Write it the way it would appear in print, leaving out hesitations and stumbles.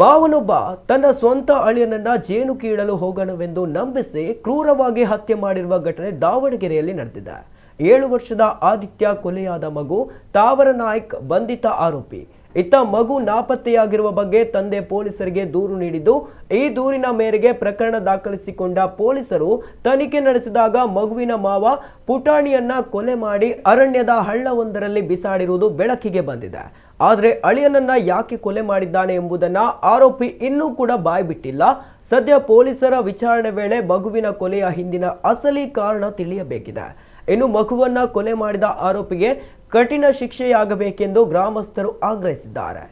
ಮಾವನೊಬ್ಬ ತನ್ನ ಸ್ವಂತ ಅಳಿಯನನ್ನ ಜೇನು ಕೀಳಲು ಹೋಗೋಣವೆಂದು ನಂಬಿಸಿ ಕ್ರೂರವಾಗಿ ಹತ್ಯೆ ಮಾಡಿರುವ ಘಟನೆ ದಾವಣಗೆರೆಯಲ್ಲಿ ನಡೆದಿದೆ. 7 ವರ್ಷದ ಆದಿತ್ಯ ಕೊಲೆಯಾದ ಮಗು ತಾವರ ನಾಯ್ಕ್ ಬಂಧಿತ ಆರೋಪಿ. ಇತ್ತ ಮಗು ನಾಪತ್ತೆಯಾಗಿರುವ ಬಗ್ಗೆ ತಂದೆ ಪೊಲೀಸರಿಗೆ ದೂರು ನೀಡಿದ್ದು, ಈ ದೂರಿನ ಮೇರೆಗೆ ಪ್ರಕರಣ ದಾಖಲಿಸಿಕೊಂಡ ಪೊಲೀಸರು ತನಿಖೆ ನಡೆಸಿದಾಗ ಮಗುವಿನ ಮಾವ ಪುಟಾಣಿಯನ್ನ ಕೊಲೆ ಮಾಡಿ ಅರಣ್ಯದ ಹಳ್ಳವೊಂದರಲ್ಲಿ ಬಿಸಾಡಿರುವುದು ಬೆಳಕಿಗೆ ಬಂದಿದೆ. ಆದರೆ ಅಳಿಯನನ್ನ ಯಾಕೆ ಕೊಲೆ ಮಾಡಿದ್ದಾನೆ ಎಂಬುದನ್ನ ಆರೋಪಿ ಇನ್ನೂ ಕೂಡ ಬಾಯ್ಬಿಟ್ಟಿಲ್ಲ. ಸದ್ಯ ಪೊಲೀಸರ ವಿಚಾರಣೆ ವೇಳೆ ಮಗುವಿನ ಕೊಲೆಯ ಹಿಂದಿನ ಅಸಲಿ ಕಾರಣ ತಿಳಿಯಬೇಕಿದೆ. ಇನ್ನು ಮಗುವನ್ನ ಕೊಲೆ ಮಾಡಿದ ಆರೋಪಿಗೆ ಕಠಿಣ ಶಿಕ್ಷೆಯಾಗಬೇಕೆಂದು ಗ್ರಾಮಸ್ಥರು ಆಗ್ರಹಿಸಿದ್ದಾರೆ.